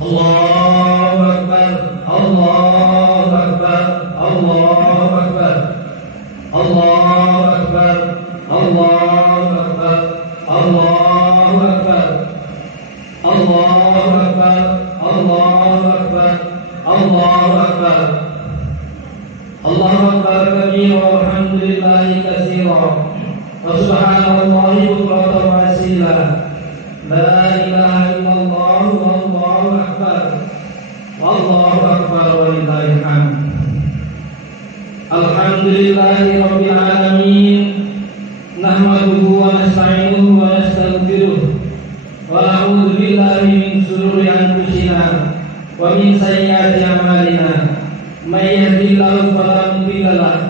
Allahu Akbar, Allahu Akbar, Allahu Akbar, Allahu Akbar, Allahu Akbar, Allahu Akbar, Allahu Akbar, Allahu Akbar, Allahu Akbar, Allahu Akbar kabira walhamdulillahi katsira wa subhanallahi bukratan wa asila. La ilaha illallah wallahu akbar, wallahu akbar walillahil hamd. Alhamdulillahi rabbil alamin, nahmaduhu wa nasta'inuhu wa nastaghfiruh wa na'udzu billahi min shururi anfusina wa min sayyiati a'malina. May yahdihillahu fala mudilla lahu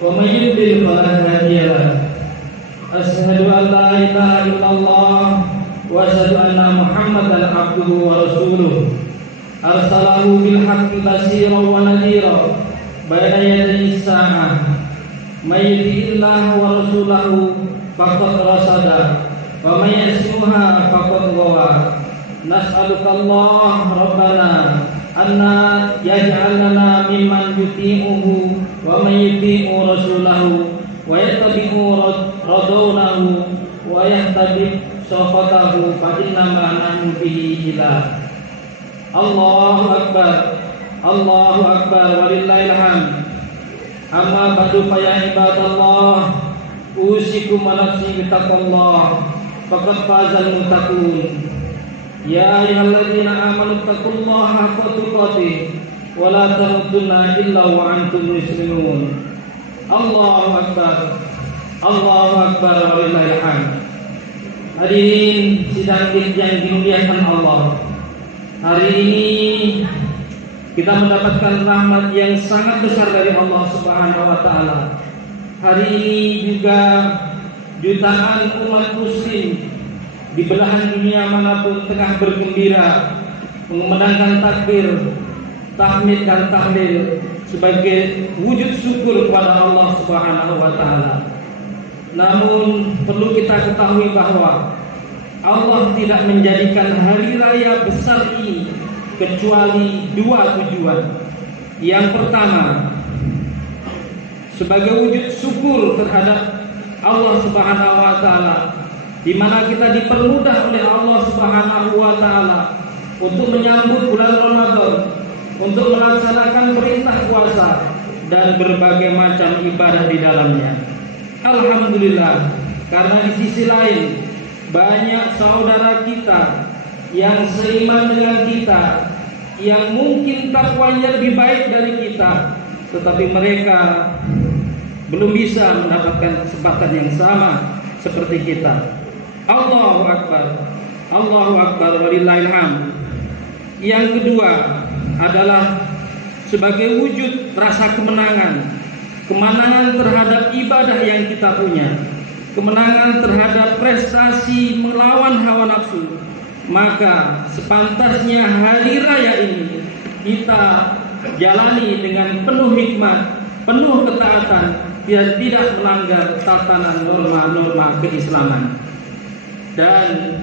wa may yudlil fala hadiya lahu. Asyhadu an la ilaha illallah wa asyhadu anna Muhammadan abduhu wa rasuluh. Arsalahu bil haqqi basyiran wa nadhira bayna yaday as-sa'ah. May yuti'illaha wa rasulahu faqad rasada wa may yasmuha faqad ghawa. Nas'aluka Allah rabbana anna yaj'alna mimman yuti'uhu wa man yuti'u rasulahu wa yattabi'u radawnahu wa yahtabi sawfatahu fa inna ma nahnu bihi ilah. Allahu akbar, Allahu akbar walillahil hamd. Amma ba'du fa ya ibadallah, usikum wa nafsi bittaqwallah faqad fazal muttaqun. Ya ayyuhalladzina amanu taqullaha haqqa tuqatih wa la tamutunna illa wa antum muslimun. Allahu akbar, Allahu akbar walillahil hamd. Hadirin sidang yang dimuliakan Allah, hari ini kita mendapatkan rahmat yang sangat besar dari Allah Subhanahu wa taala. Hari ini juga jutaan umat muslim di belahan dunia manapun tengah bergembira mengumandangkan takbir, tahmid dan tahlil sebagai wujud syukur kepada Allah Subhanahu wa taala. Namun perlu kita ketahui bahwa Allah tidak menjadikan hari raya besar ini kecuali dua tujuan. Yang pertama, sebagai wujud syukur terhadap Allah Subhanahu wa taala, di mana kita dipermudah oleh Allah Subhanahu wa taala untuk menyambut bulan Ramadan, untuk melaksanakan perintah puasa dan berbagai macam ibadah di dalamnya. Alhamdulillah, karena di sisi lain banyak saudara kita yang seiman dengan kita, yang mungkin takwanya lebih baik dari kita, tetapi mereka belum bisa mendapatkan kesempatan yang sama seperti kita. Allahu akbar, Allahu akbar walillahil hamd. Yang kedua adalah sebagai wujud rasa kemenangan terhadap ibadah yang kita punya, kemenangan terhadap prestasi melawan hawa nafsu. Maka sepantasnya hari raya ini kita jalani dengan penuh hikmat, penuh ketaatan, dan tidak melanggar tatanan norma-norma keislaman. Dan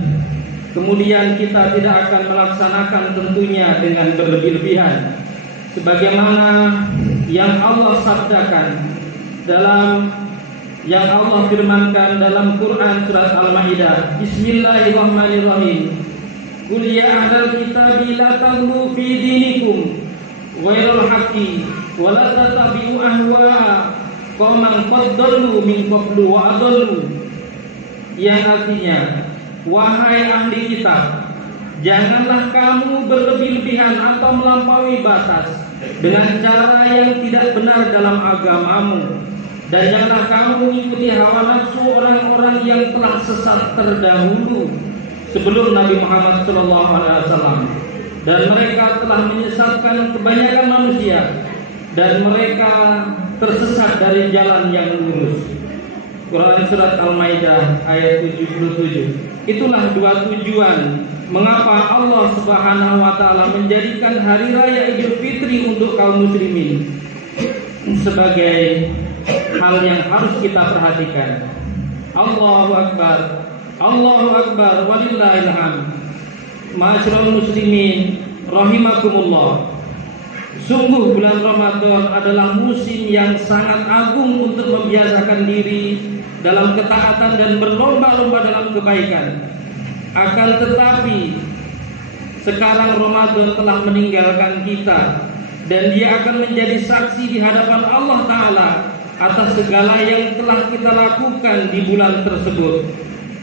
kemudian kita tidak akan melaksanakan tentunya dengan berlebih-lebihan, sebagaimana yang Allah sabdakan dalam yang Allah firmankan dalam Quran surat Al-Maidah. Bismillahirrahmanirrahim. Qul ya ahlal kitabi la taghlu fi dinikum ghairal haqqi wa la tattabi'u ahwa'a qauman qad dallu min qablu wa adallu. Yang artinya, wahai ahli kitab, janganlah kamu berlebih-lebihan atau melampaui batas dengan cara yang tidak benar dalam agamamu, dan janganlah kamu mengikuti hawa nafsu orang-orang yang telah sesat terdahulu sebelum Nabi Muhammad SAW, dan mereka telah menyesatkan kebanyakan manusia, dan mereka tersesat dari jalan yang lurus. Quran surat Al-Maidah ayat 77. Itulah dua tujuan mengapa Allah Subhanahu wa taala menjadikan hari raya Idul Fitri untuk kaum muslimin sebagai hal yang harus kita perhatikan. Allahu akbar, Allahu akbar walillahil hamd. Ma'asyiral muslimin rahimakumullah. Sungguh bulan Ramadan adalah musim yang sangat agung untuk membiasakan diri dalam ketaatan dan berlomba-lomba dalam kebaikan. Akan tetapi sekarang Ramadan telah meninggalkan kita, dan dia akan menjadi saksi di hadapan Allah Ta'ala atas segala yang telah kita lakukan di bulan tersebut.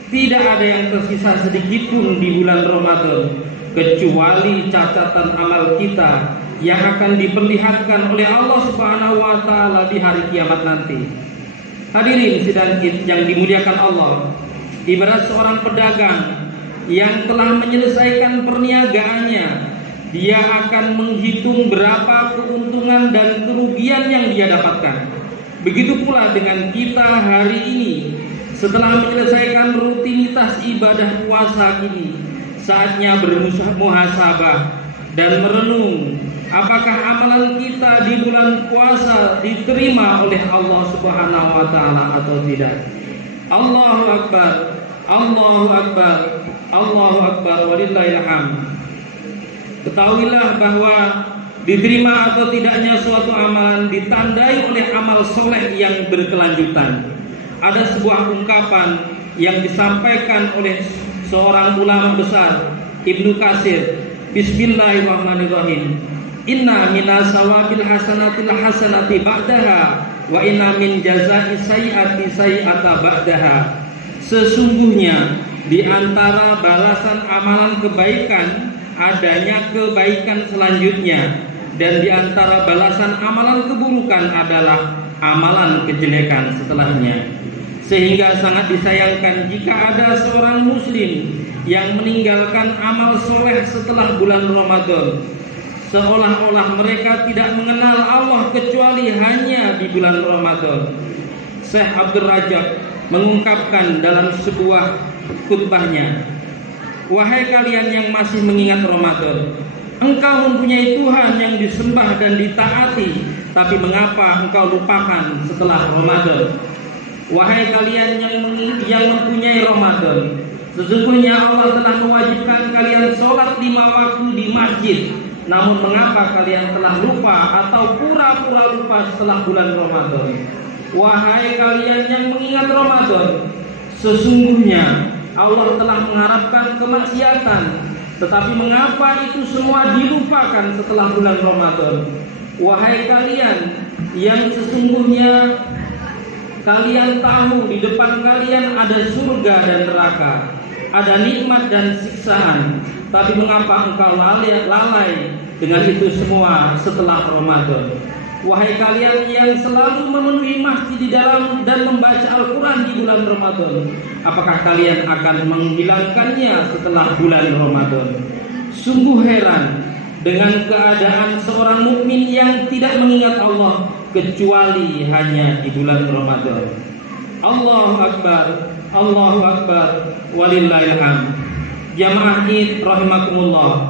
Tidak ada yang tersisa sedikit pun di bulan Ramadan kecuali catatan amal kita yang akan diperlihatkan oleh Allah Subhanahu wa Ta'ala di hari kiamat nanti. Hadirin sidang yang dimuliakan Allah, ibarat seorang pedagang yang telah menyelesaikan perniagaannya, dia akan menghitung berapa keuntungan dan kerugian yang dia dapatkan. Begitu pula dengan kita hari ini, setelah menyelesaikan rutinitas ibadah puasa ini, saatnya bermuhasabah dan merenung apakah amalan kita di bulan puasa diterima oleh Allah Subhanahu wa Ta'ala atau tidak. Allahu Akbar, Allahu Akbar, Allahu Akbar, walillahil hamd. Ketahuilah bahwa diterima atau tidaknya suatu amalan ditandai oleh amal soleh yang berkelanjutan. Ada sebuah ungkapan yang disampaikan oleh seorang ulama besar, Ibnu Katsir. Bismillahirrahmanirrahim. Inna minas sawabil hasanatil hasanati ba'daha wa inna min jazai sayyiati sayyiata ba'daha. Sesungguhnya di antara balasan amalan kebaikan adanya kebaikan selanjutnya, dan di antara balasan amalan keburukan adalah amalan kejelekan setelahnya. Sehingga sangat disayangkan jika ada seorang muslim yang meninggalkan amal soleh setelah bulan Ramadan, seolah-olah mereka tidak mengenal Allah kecuali hanya di bulan Ramadan. Syekh Abdul Rajab mengungkapkan dalam sebuah khutbahnya, wahai kalian yang masih mengingat Ramadan, engkau mempunyai Tuhan yang disembah dan ditaati, tapi mengapa engkau lupakan setelah Ramadan? Wahai kalian yang mempunyai Ramadan, sesungguhnya Allah telah mewajibkan kalian sholat 5 waktu di masjid, namun mengapa kalian telah lupa atau pura-pura lupa setelah bulan Ramadan? Wahai kalian yang mengingat Ramadan, sesungguhnya Allah telah mengharapkan kemaksiatan, tetapi mengapa itu semua dilupakan setelah bulan Ramadan? Wahai kalian yang sesungguhnya kalian tahu di depan kalian ada surga dan neraka, ada nikmat dan siksaan, tapi mengapa engkau lalai dengan itu semua setelah Ramadan? Wahai kalian yang selalu memenuhi masjid di dalam dan membaca Al-Quran di bulan Ramadan, apakah kalian akan menghilangkannya setelah bulan Ramadan? Sungguh heran dengan keadaan seorang mukmin yang tidak mengingat Allah kecuali hanya di bulan Ramadan. Allahu Akbar, Allahu Akbar, walillahil hamd. Jamaah Id rahimakumullah,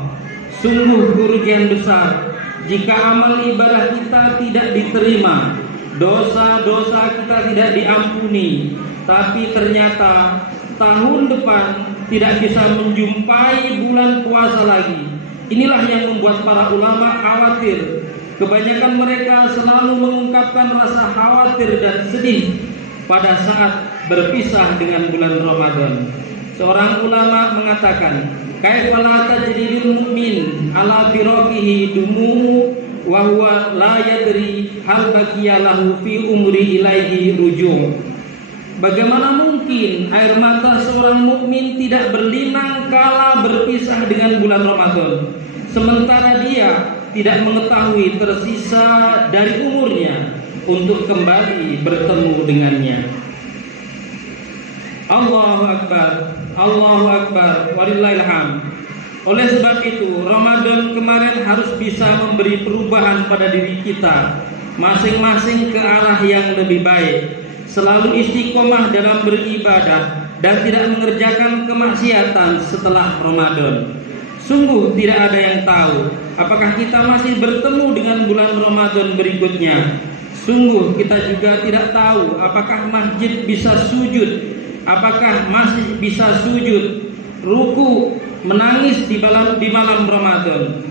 sungguh kerugian besar jika amal ibadah kita tidak diterima, dosa-dosa kita tidak diampuni, tapi ternyata tahun depan tidak bisa menjumpai bulan puasa lagi. Inilah yang membuat para ulama khawatir. Kebanyakan mereka selalu mengungkapkan rasa khawatir dan sedih pada saat berpisah dengan bulan Ramadan. Seorang ulama mengatakan, kaifa la tajridul mu'min ala firaqihi dumu wa huwa la yadri hal baqiya lahu fi umri ilaihi ruju'. Bagaimana mungkin air mata seorang mukmin tidak berlinang kala berpisah dengan bulan Ramadan, sementara dia tidak mengetahui tersisa dari umurnya untuk kembali bertemu dengannya. Allahu Akbar, Allahu Akbar, walillahil hamd. Oleh sebab itu, Ramadan kemarin harus bisa memberi perubahan pada diri kita, masing-masing ke arah yang lebih baik, selalu istiqomah dalam beribadah dan tidak mengerjakan kemaksiatan setelah Ramadan. Sungguh tidak ada yang tahu apakah kita masih bertemu dengan bulan Ramadan berikutnya. Sungguh kita juga tidak tahu apakah masjid bisa sujud, apakah masih bisa sujud, ruku, menangis di malam Ramadan.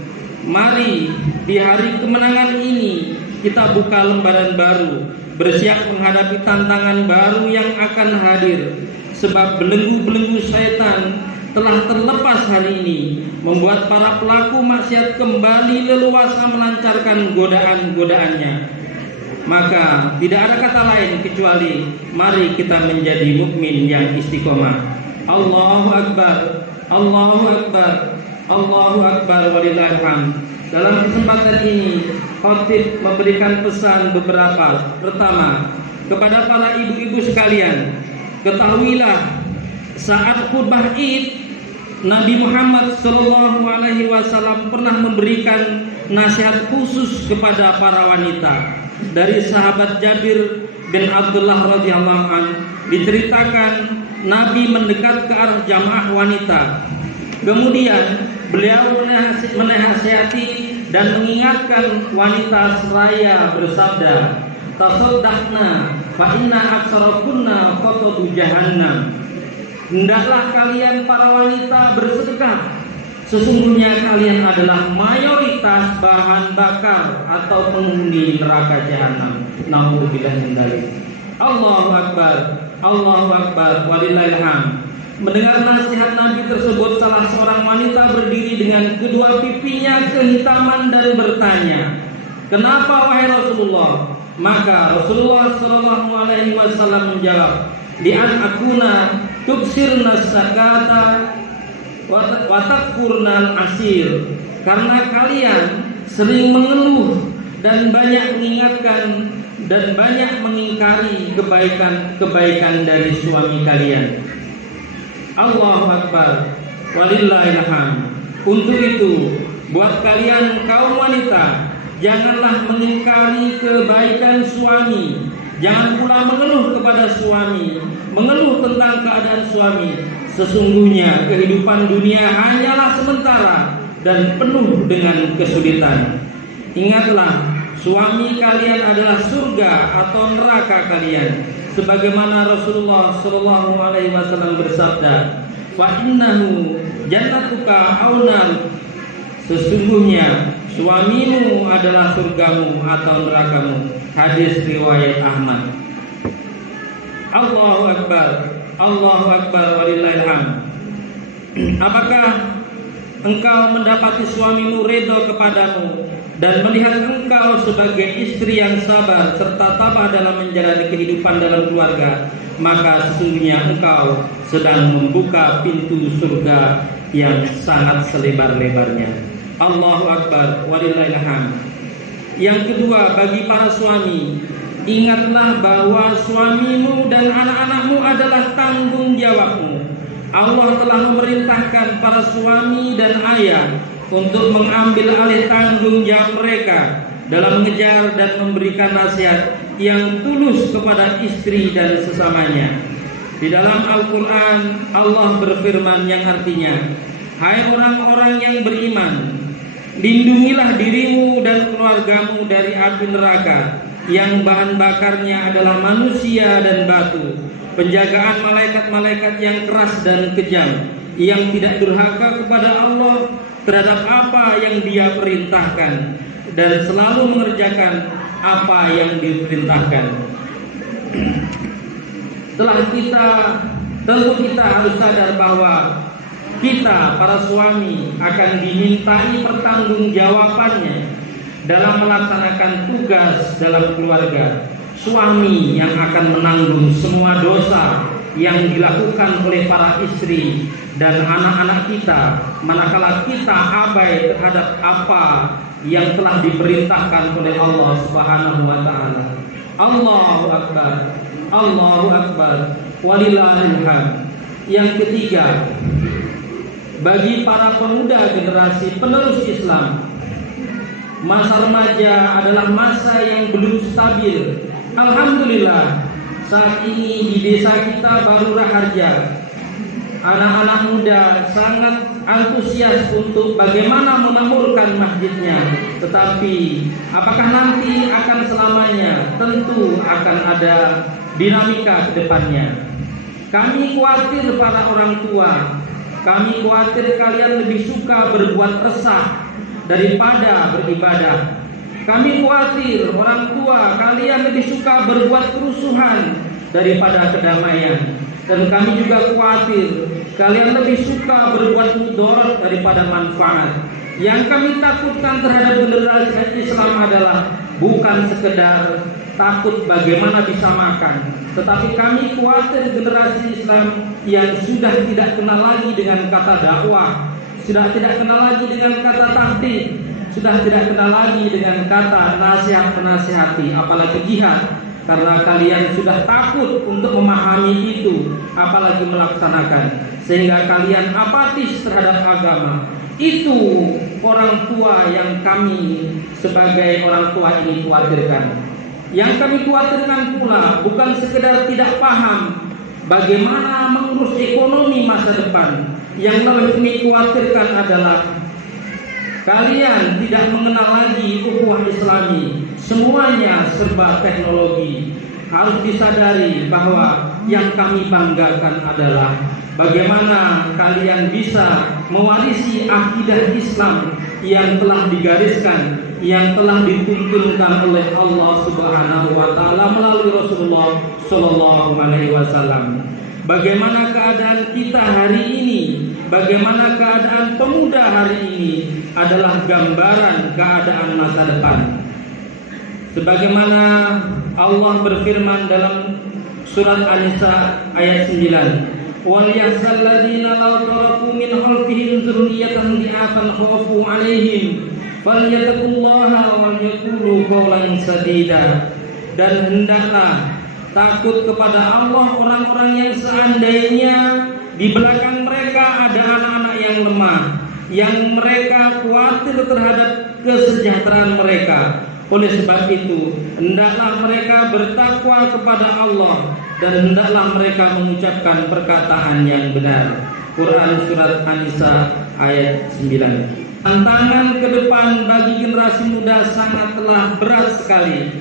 Mari di hari kemenangan ini kita buka lembaran baru, bersiap menghadapi tantangan baru yang akan hadir. Sebab belenggu-belenggu setan telah terlepas hari ini, membuat para pelaku maksiat kembali leluasa melancarkan godaan-godaannya. Maka tidak ada kata lain kecuali mari kita menjadi mukmin yang istiqomah. Allahu Akbar, Allahu Akbar, Allahu Akbar, walillahil hamd. Dalam kesempatan ini khatib memberikan pesan beberapa. Pertama, kepada para ibu-ibu sekalian, ketahuilah saat khutbah Id, Nabi Muhammad SAW pernah memberikan nasihat khusus kepada para wanita. Dari sahabat Jabir bin Abdullah radhiyallahu an diceritakan Nabi mendekat ke arah jamaah wanita. Kemudian beliau menasihati dan mengingatkan wanita seraya bersabda, "Tasaddaqna fa inna aktsarakunna qatadu jahannam." Hendaklah kalian para wanita bersedekah. Sesungguhnya kalian adalah mayoritas bahan bakar atau penghuni neraka jahanam. Nauzubillah min dzalik. Allahu Akbar, Allahu Akbar, walillahil hamd. Mendengar nasihat Nabi tersebut, salah seorang wanita berdiri dengan kedua pipinya kehitaman dan bertanya, "Kenapa wahai Rasulullah?" Maka Rasulullah SAW menjawab, "Li'an akuna tuksirna sakata watakfurnal asir." Karena kalian sering mengeluh dan banyak mengingatkan dan banyak mengingkari kebaikan dari suami kalian. Allahu Akbar, walillahil hamd. Untuk itu, buat kalian kaum wanita, janganlah mengingkari kebaikan suami. Jangan pula mengeluh kepada suami, mengeluh tentang keadaan suami. Sesungguhnya kehidupan dunia hanyalah sementara dan penuh dengan kesulitan. Ingatlah, suami kalian adalah surga atau neraka kalian. Sebagaimana Rasulullah SAW bersabda, "Fa innahu jannatuka aunar." Sesungguhnya suamimu adalah surgamu atau nerakamu. Hadis riwayat Ahmad. Allahu Akbar, Allahu Akbar, walillahil hamd. Apakah engkau mendapati suamimu ridho kepadamu dan melihat engkau sebagai istri yang sabar serta tabah dalam menjalani kehidupan dalam keluarga, maka sesungguhnya engkau sedang membuka pintu surga yang sangat selebar-lebarnya. Allahu Akbar, walillahil hamd. Yang kedua, bagi para suami, ingatlah bahwa suamimu dan anak-anakmu adalah tanggung jawabmu. Allah telah memerintahkan para suami dan ayah untuk mengambil alih tanggung jawab mereka dalam mengejar dan memberikan nasihat yang tulus kepada istri dan sesamanya. Di dalam Al-Quran, Allah berfirman yang artinya, "Hai orang-orang yang beriman, lindungilah dirimu dan keluargamu dari api neraka yang bahan bakarnya adalah manusia dan batu. Penjagaan malaikat-malaikat yang keras dan kejam, yang tidak durhaka kepada Allah terhadap apa yang Dia perintahkan dan selalu mengerjakan apa yang diperintahkan." Tentu kita harus sadar bahwa kita para suami akan dimintai pertanggungjawabannya dalam melaksanakan tugas dalam keluarga. Suami yang akan menanggung semua dosa yang dilakukan oleh para istri dan anak-anak kita manakala kita abai terhadap apa yang telah diperintahkan oleh Allah Subhanahu wa taala. Allahu Akbar, Allahu Akbar, walillahil hamd. Yang ketiga, bagi para pemuda generasi penerus Islam, masa remaja adalah masa yang belum stabil. Alhamdulillah, saat ini di desa kita baru Raharja, anak-anak muda sangat antusias untuk bagaimana memakmurkan masjidnya. Tetapi apakah nanti akan selamanya? Tentu akan ada dinamika ke depannya. Kami khawatir para orang tua, kami khawatir kalian lebih suka berbuat resah daripada beribadah. Kami khawatir orang tua kalian lebih suka berbuat kerusuhan daripada kedamaian. Dan kami juga khawatir kalian lebih suka berbuat mudarat daripada manfaat. Yang kami takutkan terhadap generasi Islam adalah bukan sekedar takut bagaimana bisa makan, tetapi kami khawatir generasi Islam yang sudah tidak kenal lagi dengan kata dakwah, sudah tidak kenal lagi dengan kata tahdid, sudah tidak kenal lagi dengan kata nasihat-menasihati, apalagi jihad. Karena kalian sudah takut untuk memahami itu, apalagi melaksanakan, sehingga kalian apatis terhadap agama. Itu orang tua yang kami sebagai orang tua ini khawatirkan. Yang kami khawatirkan pula bukan sekedar tidak paham bagaimana mengurus ekonomi masa depan. Yang kami khawatirkan adalah kalian tidak mengenal lagi ukhuwah Islami. Semuanya serba teknologi. Harus disadari bahwa yang kami banggakan adalah bagaimana kalian bisa mewarisi akidah Islam yang telah digariskan, yang telah dituntunkan oleh Allah Subhanahu wa taala melalui Rasulullah sallallahu alaihi wasallam. Bagaimana keadaan kita hari ini, bagaimana keadaan pemuda hari ini adalah gambaran keadaan masa depan. Sebagaimana Allah berfirman dalam surat An-Nisa ayat 9, wal yahzal ladzina law taraku min khalfihim dzurriyyatan dhi'afan khafu 'alaihim falyattaqullaha wal yaqulu qawlan sadida. Dan hendaklah takut kepada Allah orang-orang yang seandainya di belakang mereka ada anak-anak yang lemah, yang mereka khawatir terhadap kesejahteraan mereka. Oleh sebab itu, hendaklah mereka bertakwa kepada Allah dan hendaklah mereka mengucapkan perkataan yang benar. Quran surat An-Nisa ayat 9. Tantangan ke depan bagi generasi muda sangatlah berat sekali.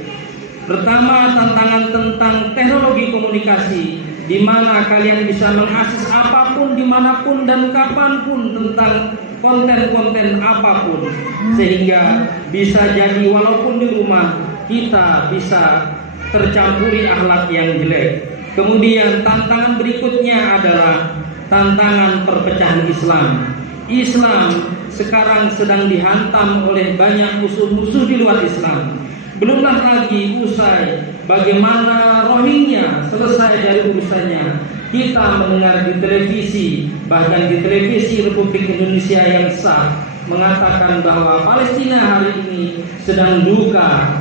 Pertama, tantangan tentang teknologi komunikasi, di mana kalian bisa mengakses apapun, dimanapun dan kapanpun tentang konten-konten apapun, sehingga bisa jadi walaupun di rumah kita bisa tercampuri akhlak yang jelek. Kemudian tantangan berikutnya adalah tantangan perpecahan Islam. Islam sekarang sedang dihantam oleh banyak musuh-musuh di luar Islam. Belumlah lagi usai bagaimana Rohingya selesai dari urusannya, kita mendengar di televisi, bahkan di televisi Republik Indonesia yang sah, mengatakan bahwa Palestina hari ini sedang duka.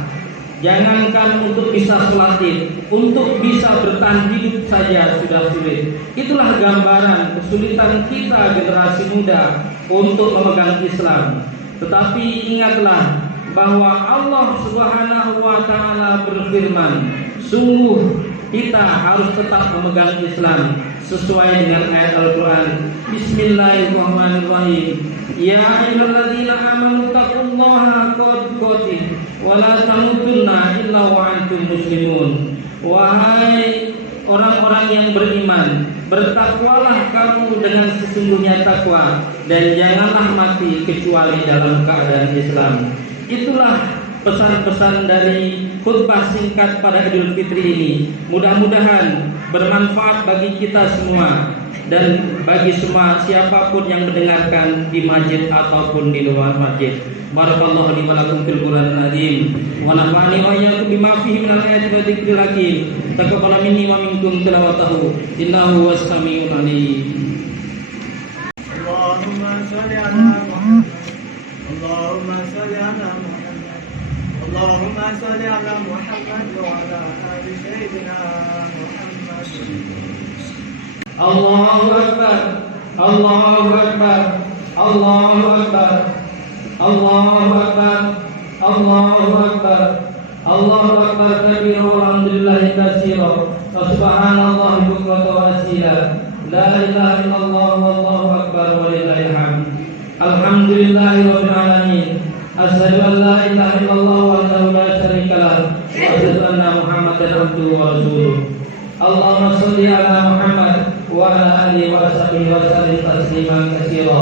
Jangankan untuk bisa sholat Id, untuk bisa bertahan hidup saja sudah sulit. Itulah gambaran kesulitan kita generasi muda untuk memegang Islam. Tetapi ingatlah bahwa Allah Subhanahu wa taala berfirman, sungguh kita harus tetap memegang Islam sesuai dengan ayat Al-Qur'an. Bismillahirrahmanirrahim. Ya ayyuhalladzina amanu taqullaha haqqa tuqatih wa la tamutunna illa wa antum muslimun. Wahai orang-orang yang beriman, bertakwalah kamu dengan sesungguhnya takwa dan janganlah mati kecuali dalam keadaan Islam. Itulah pesan-pesan dari khutbah singkat pada Idul Fitri ini. Mudah-mudahan bermanfaat bagi kita semua dan bagi semua siapapun yang mendengarkan di masjid ataupun di luar masjid. Barakallahu li wa lakum fil Qur'anil azim wa nafa'ani wa iyyakum bima fihi minal ayati wa dzikril hakim. Taqabbal minni wa minkum tilawatahu innahu was samiul alim. Allahumma shalli ala Muhammad. Allahumma shalli ala Muhammad. Allahumma shalli ala Muhammad wa ala ali sayyidina Muhammad. Allahu akbar. Allahu akbar. Allahu akbar. Allahu akbar. Allahu akbar. Allahu akbar kabira walhamdulillahi katsira wa subhanallahi bukratan wa asila. La ilaha illallah wallahu akbar walillahil hamd. Alhamdulillahirabbil alamin. Asyhadu an la ilaha illallah wahdahu la syarika lah wa asyhadu anna Muhammadan abduhu wa rasuluh. Allahumma shalli ala Muhammad wa ala alihi wa sahbihi wa sallim tasliman katsira.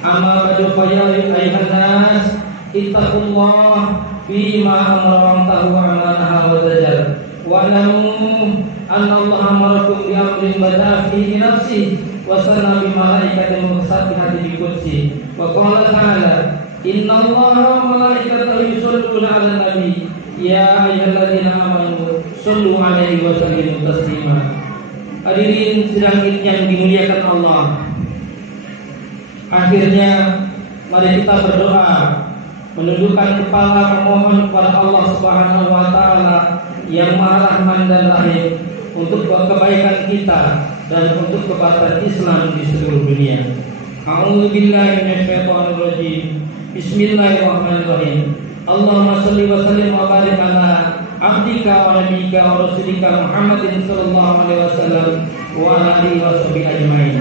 Amma ba'du fa ya ayyuhan nas ittaqullah bima amara tahu amanaha wa zajar wa lamu anna Allah amarakum bi amrin bada'a fi nafsi wa sanna bi malaikatin musabbihati bi qudsi wa qala ta'ala inna Allaha wa malaikatahu yusholluna 'alan nabi ya ayyuhalladzina amanu shollu 'alaihi wa sallimu taslima. Hadirin sidang yang dimuliakan Allah, akhirnya mari kita berdoa, menundukkan kepala memohon kepada Allah Subhanahu wa taala yang Maha Rahman dan Rahim untuk kebaikan kita dan untuk kebaikan Islam di seluruh dunia. A'udzubillahi minasyaitonir rajim. Bismillahirrahmanirrahim. Allahumma shalli wa sallim wa barik ala abdika wa nabiyyika wa rasulika Muhammadin sallallahu alaihi wasallam wa ala alihi wa sahbihi ajmain.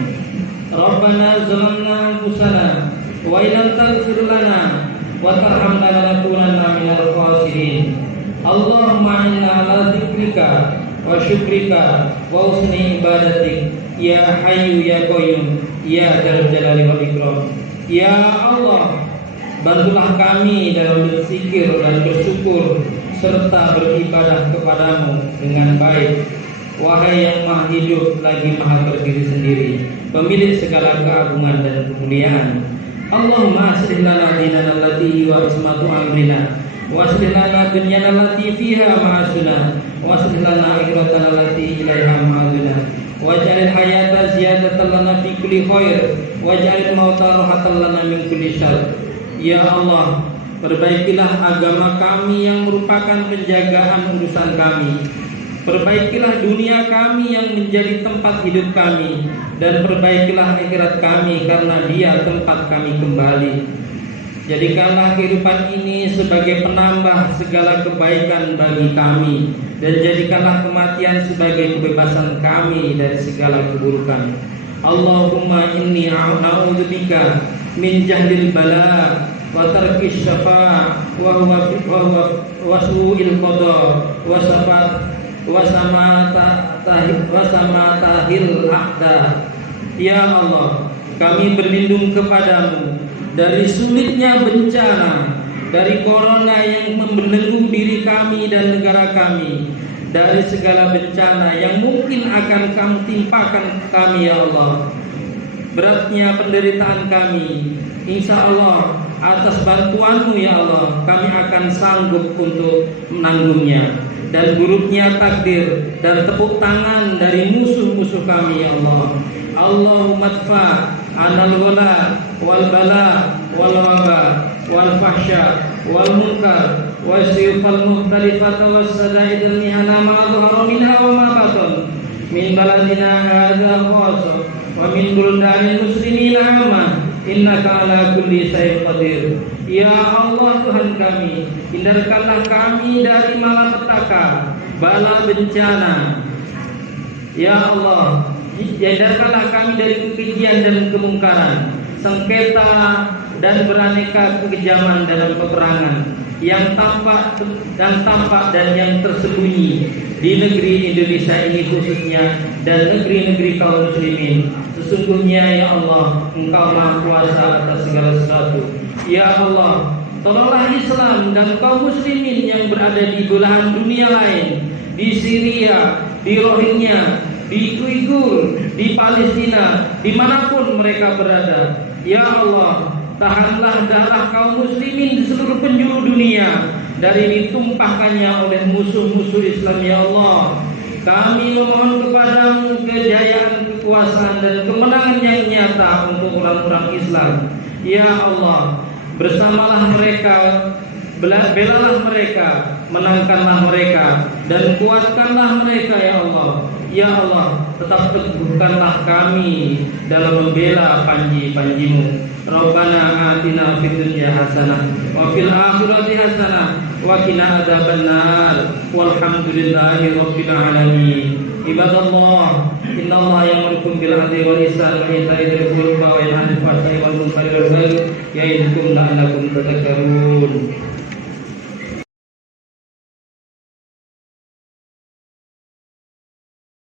Rabbana zalamna anfusana wa illam taghfir lana wa tarhamna lanakunanna minal khasirin. Allahumma inna ala dzikrika wa syukrika wa husni ibadatik ya hayyu ya qayyum ya dzal jalali wal ikram. Ya Allah, bantulah kami dalam berzikir dan bersyukur serta beribadah kepadamu dengan baik. Wahai yang maha hidup lagi maha berdiri sendiri, pemilik segala keagungan dan kemuliaan. Allahumma aslih lana dinana allati wa ismatu amrina wa aslih lana dunyana allati fiha ma'asuna wa aslih lana akhiratana allati ilaiha ma'aduna waj'alil hayata ziyadatan lana fi kulli khair waj'alil mauta rahatan lana min kulli syarr. Ya Allah, perbaikilah agama kami yang merupakan penjagaan urusan kami. Perbaikilah dunia kami yang menjadi tempat hidup kami, dan perbaikilah akhirat kami karena dia tempat kami kembali. Jadikanlah kehidupan ini sebagai penambah segala kebaikan bagi kami, dan jadikanlah kematian sebagai kebebasan kami dari segala keburukan. Allahumma inni a'udzubika min jahlil bala wa tarkis syafa' wa su'il qada wa samatahil aqda. Ya Allah, kami berlindung kepadamu dari sulitnya bencana, dari corona yang membelenggu diri kami dan negara kami, dari segala bencana yang mungkin akan kamu timpakan kami ya Allah. Beratnya penderitaan kami, insya Allah atas bantuanmu ya Allah kami akan sanggup untuk menanggungnya. Dan buruknya takdir dan tepuk tangan dari musuh-musuh kami ya Allah. Allahumma adfa anal wala wal bala wal waba wal fahsya wal munkar wa sifal mukhtalifata was sadaid al mihana ma dhahara minha wa ma batan min baladina hadza khassa wa min buldanil muslimin amma innaka ala kulli syai'in qadir. Ya Allah Tuhan kami, hindarkanlah kami dari malapetaka, bala bencana. Ya Allah, hindarkanlah kami dari kekejian dan kemungkaran, sengketa dan beraneka kekejaman dalam peperangan yang tampak dan yang tersembunyi di negeri Indonesia ini khususnya dan negeri-negeri kaum muslimin. Sesungguhnya ya Allah, Engkau Maha Kuasa atas segala sesuatu. Ya Allah, tolonglah Islam dan kaum muslimin yang berada di belahan dunia lain, di Syria, di Rohingya, di Uighur, di Palestina, dimanapun mereka berada. Ya Allah, tahanlah darah kaum muslimin di seluruh penjuru dunia dari ditumpahkannya oleh musuh-musuh Islam ya Allah. Kami memohon kepadamu kejayaan, kekuasaan dan kemenangan yang nyata untuk orang-orang Islam. Ya Allah, bersamalah mereka, belalah mereka, menangkanlah mereka, dan kuatkanlah mereka ya Allah. Ya Allah, tetap teguhkanlah kami dalam membela panji-panjimu. Rabbana atina fid dunya hasanah wa fil akhirati hasanah wa qina adzabannar. Walhamdulillahi rabbil alamin. Ibadallah, innallaha ya'murukum bil 'adli wal ihsani wa ita'i dzil qurba wa yanha 'anil fahsya'i wal munkari wal baghi ya'idukum la'allakum tadhakkarun.